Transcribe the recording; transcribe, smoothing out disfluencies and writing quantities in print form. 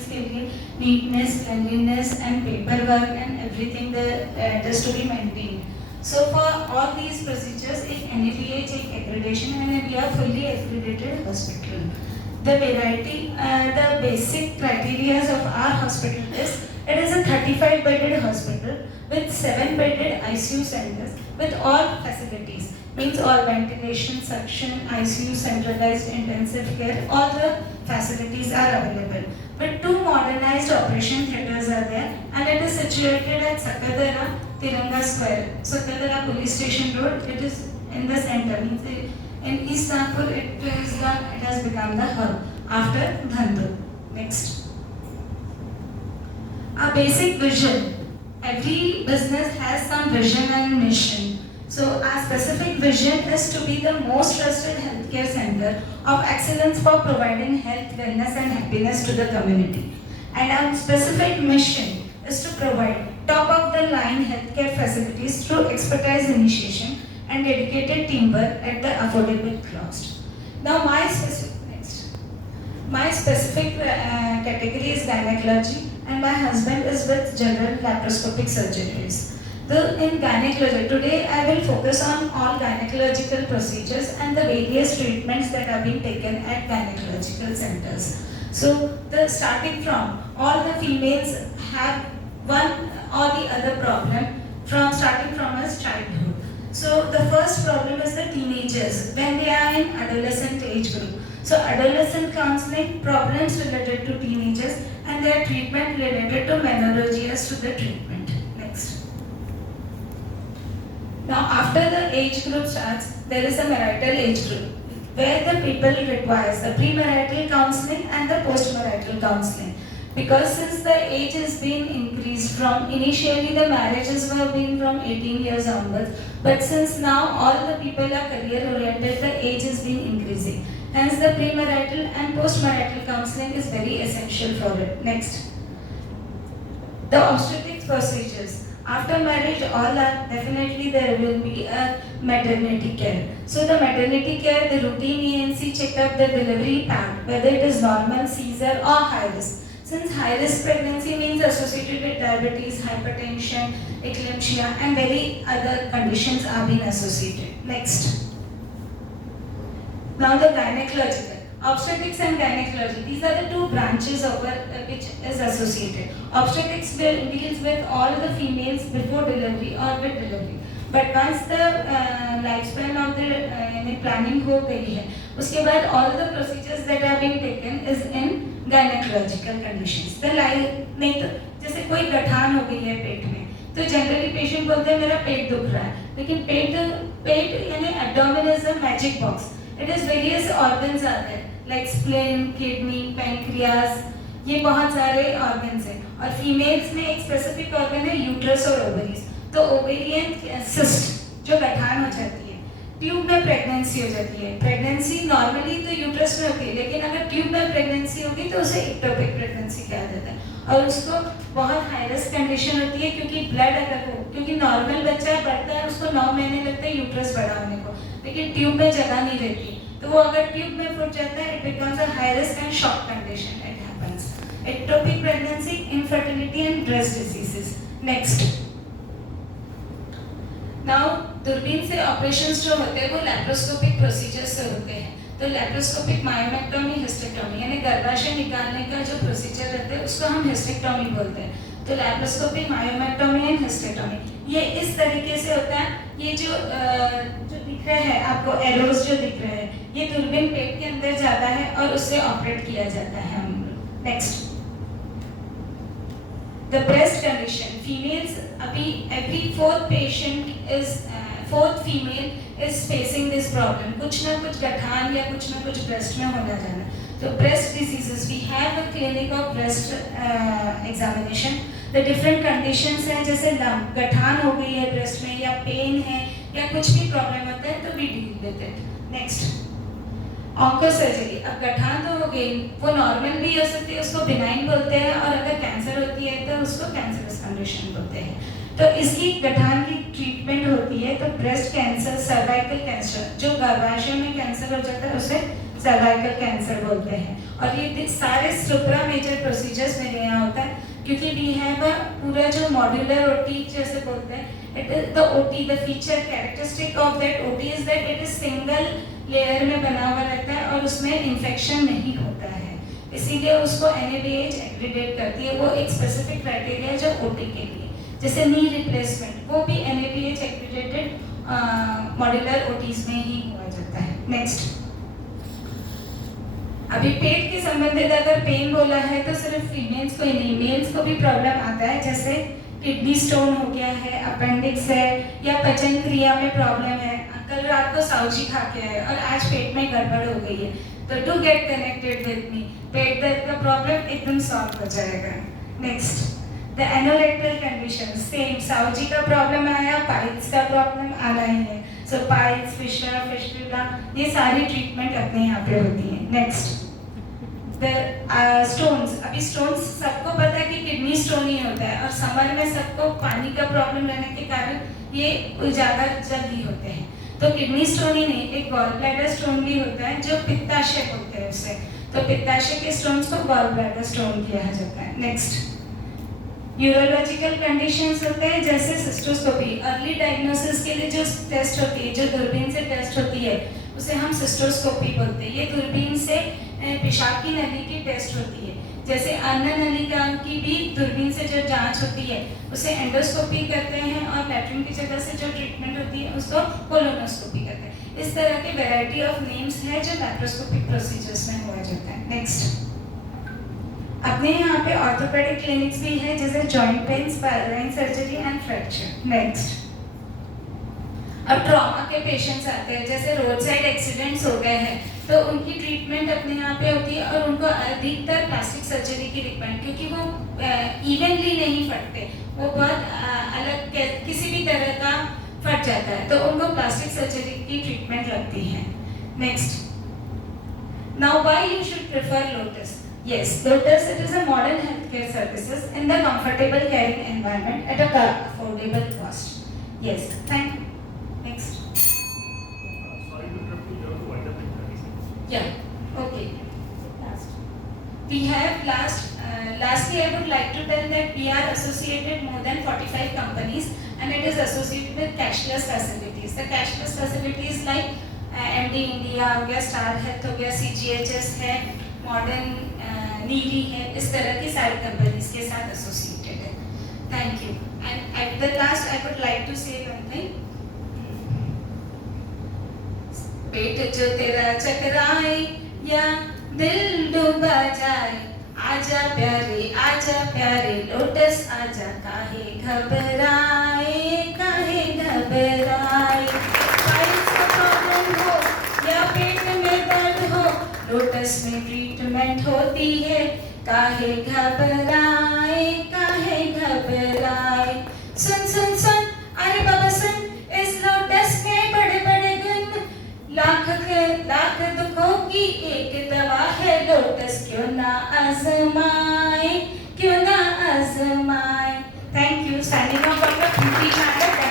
Patients के लिए neatness, क्लेanliness and paperwork and everything that is to be maintained. So for all these procedures, एक NABH एक accreditation and we are fully accredited hospital. The variety, the basic criteria of our hospital is it is a 35-bedded hospital with 7-bedded ICU centers with all facilities. Means all ventilation, suction, ICU, centralized intensive care, all the facilities are available. But 2 modernized operation theatres are there and it is situated at Sakadara, Tiranga Square. Sakadara Police Station Road, it is in the center. Means in East Nagpur, it has become the hub after Dhandu. Next. A basic vision. Every business has some vision and mission. So our specific vision is to be the most trusted healthcare center of excellence for providing health, wellness and happiness to the community. And our specific mission is to provide top-of-the-line healthcare facilities through expertise initiation and dedicated teamwork at the affordable cost. Now my specific category is gynecology and my husband is with general laparoscopic surgeries. In gynecology, today I will focus on all gynecological procedures and the various treatments that are being taken at gynecological centers. So starting from all the females have one or the other problem starting from as childhood. So the first problem is the teenagers when they are in adolescent age group. So adolescent counseling, problems related to teenagers and their treatment related to menorrhagias to the treatment. Next. Now after the age group starts, there is a marital age group where the people requires the premarital counseling and the postmarital counseling. Because since the age is being increased from initially the marriages were being from 18 years onwards, but since now all the people are career oriented, the age is being increasing. Hence the premarital and postmarital counseling is very essential for it. Next. The obstetrics procedures. After marriage, all are definitely there will be a maternity care. So the maternity care, the routine ENC checkup, the delivery pack, whether it is normal, Caesar or high risk. Since high risk pregnancy means associated with diabetes, hypertension, eclampsia and very other conditions are being associated. Next. Now the gynecological. Obstetrics and gynecology, these are the two branches of which is associated. Obstetrics deals with all the females before delivery or with delivery. But once the lifespan of the planning हो गई है, उसके बाद all the procedures that are being taken is in gynecological conditions. The नहीं तो जैसे कोई गठान हो गई है पेट में, तो जनरली पेशेंट बोलते हैं मेरा पेट दुख रहा है, लेकिन पेट यानी abdomen is a magic box. It is various organs are there like spleen, kidney, pancreas. ये बहुत सारे organs हैं और females में एक specific organ है uterus और ovaries. तो ovarian cyst जो गठान हो जाती है, ट्यूब में प्रेगनेंसी हो जाती है. प्रेगनेंसी नॉर्मली तो यूट्रस में होती है, लेकिन अगर ट्यूब में प्रेगनेंसी होगी तो उसे इक्टोपिक प्रेगनेंसी कहा जाता है और उसको बहुत हाई रिस्क कंडीशन होती है क्योंकि ब्लड अगर हो, क्योंकि नॉर्मल बच्चा बढ़ता है उसको 9 महीने लगते हैं यूट्रस बड़ा होने को, लेकिन ट्यूब में जगह नहीं रहती, तो वो अगर ट्यूब में फूट जाता है, it becomes a high risk and shock condition. It happens. Ectopic pregnancy, infertility and breast diseases. Next. Now दूरबीन से ऑपरेशंस जो होते हैं वो लैप्रोस्कोपिक प्रोसीजर्स से होते हैं. तो लैप्रोस्कोपिक मायोमेक्टोमी, हिस्टेक्टोमी यानी गर्भाशय निकालने का जो प्रोसीजर रहता है उसको हम हिस्टेक्टोमी बोलते हैं. तो लैप्रोस्कोपिक मायोमेक्टोमी एंड हिस्टेक्टोमी ये इस तरीके से होता है. ये जो दिख रहा है आपको एरोस जो दिख रहा है, ये दूरबीन पेट के अंदर जाता है और उससे ऑपरेट किया जाता है हम लोग. Next. The breast condition. Females, every fourth female is facing this problem. कुछ ना कुछ गठान या कुछ ना कुछ breast में होना जाना. So breast diseases, we have a clinic of breast examination. The different conditions हैं जैसे गठान हो गई है breast में या pain है या कुछ भी problem होता है तो we deal with it. Next. ऑन्कोसर्जरी. अब गठान तो हो गई, वो नॉर्मल भी हो सकती है, उसको बिनाइन बोलते हैं, और अगर कैंसर होती है तो उसको कैंसरस कंडीशन बोलते हैं. तो इसकी गठान की ट्रीटमेंट होती है. तो ब्रेस्ट कैंसर, सर्वाइकल कैंसर, जो गर्भाशय में कैंसर हो जाता है उसे सर्वाइकल कैंसर बोलते हैं. और ये सारे सुप्रा मेजर प्रोसीजर्स क्योंकि वी हैव अ पूरा जो मॉड्यूलर ओटी जैसे बोलते हैं, it is the OT, the feature characteristic of that OT is that it is single layer में बना हुआ रहता है और उसमें इन्फेक्शन नहीं होता है, इसीलिए उसको NABH एक्रीडेट करती है। वो एक स्पेसिफिक क्राइटेरिया है जो ओटी के लिए, जैसे नी रिप्लेसमेंट वो भी NABH एक्रीडेटेड मॉड्यूलर ओटीज में ही हुआ जाता है। नेक्स्ट, अभी पेट के संबंधित अगर पेन बोला है तो सिर्फ फीमेल्स को ही नहीं, मेल्स को भी प्रॉब्लम आता है, जैसे किडनी स्टोन हो गया है, अपेंडिक्स है, या पचन क्रिया में प्रॉब्लम है, कल रात को साउजी खा के आए और आज पेट में गड़बड़ हो गई है, तो do get connected with me, पेट दर्द का प्रॉब्लम एकदम सॉल्व हो जाएगा। Next, the anorectal condition, same साउजी का प्रॉब्लम आया, पाइल्स का प्रॉब्लम आना ही है, सो पाइल्स, फिशर, फिस्टुला, ये सारी ट्रीटमेंट अपने यहाँ पे होती है। नेक्स्ट, द स्टोन्स, अभी स्टोन्स सबको पता है कि किडनी स्टोन ही होता है और समर में सबको पानी का प्रॉब्लम रहने के कारण ये उजागर जल्दी होते हैं, तो किडनी स्टोन ही नहीं, एक गॉल ब्लैडर स्टोन भी होता है जो पित्ताशय बोलते हैं उसे, तो पित्ताशय के स्टोन्स को गॉल ब्लैडर स्टोन किया जाता है। नेक्स्ट, यूरोलॉजिकल कंडीशंस होते हैं जैसे सिस्टोस्कोपी, अर्ली डायग्नोसिस के लिए जो टेस्ट होती है, जो दूरबीन से टेस्ट होती है, उसे हम सिस्टोस्कोपी बोलते हैं। ये दूरबीन से पेशाब की नली की टेस्ट होती है, जैसे अन्न नलिका की भी दूरबीन से जो जांच होती है उसे एंडोस्कोपी करते हैं, और लैट्रिन की जगह से जो ट्रीटमेंट होती है उसको कोलोनोस्कोपी करते हैं। इस तरह के वैरायटी ऑफ नेम्स है जो लैप्रोस्कोपिक प्रोसीजर्स में हुआ जाता है। नेक्स्ट, अपने यहाँ पे ऑर्थोपेडिक क्लिनिक्स भी है, जैसे joint pain, spine surgery and fracture. Next, अब ट्रॉमा के पेशेंट्स आते हैं, जैसे रोड साइड एक्सीडेंट्स हो गए हैं तो उनकी ट्रीटमेंट अपने यहाँ पे होती है, और उनको अधिकतर प्लास्टिक सर्जरी की रिक्वायरमेंट, क्योंकि वो इवनली नहीं फटते, वो बहुत अलग किसी भी तरह का फट जाता है, तो उनको प्लास्टिक सर्जरी की ट्रीटमेंट लगती है। Next, now why you should prefer lotus? Yes, Lotus, it is a modern healthcare services in the comfortable caring environment at a affordable cost. Yes, thank you. Next. Sorry to interrupt you. You have to wind up in 30 seconds. Yeah. Okay. Last. We have lastly, I would like to tell that we are associated more than 45 companies, and it is associated with cashless facilities. The cashless facilities like MD India हो गया, Star Health हो गया, CGHS है, modern नीली है, इस तरह की सारी कंपनीज के साथ एसोसिएटेड है। Thank you. And at the last I would like to say one thing, पेट जो तेरा चकराए या दिल डूबा जाए, आजा प्यारे लोटस आजा, काहे घबराए, काहे घबराए, पाइल्स का प्रॉब्लम हो या पेट में दर्द हो, लोटस में ट्रीटमेंट होती है, काहे घबराए, काहे घबराए। सुन सुन सुन, अरे बाबा सुन, इस लोटस में बड़े बड़े गुण, लाख दुखों की एक दवा है, लोटस क्यों ना आजमाए, क्यों ना आजमाए। Thank you. Signing off doctor Preeti नागर।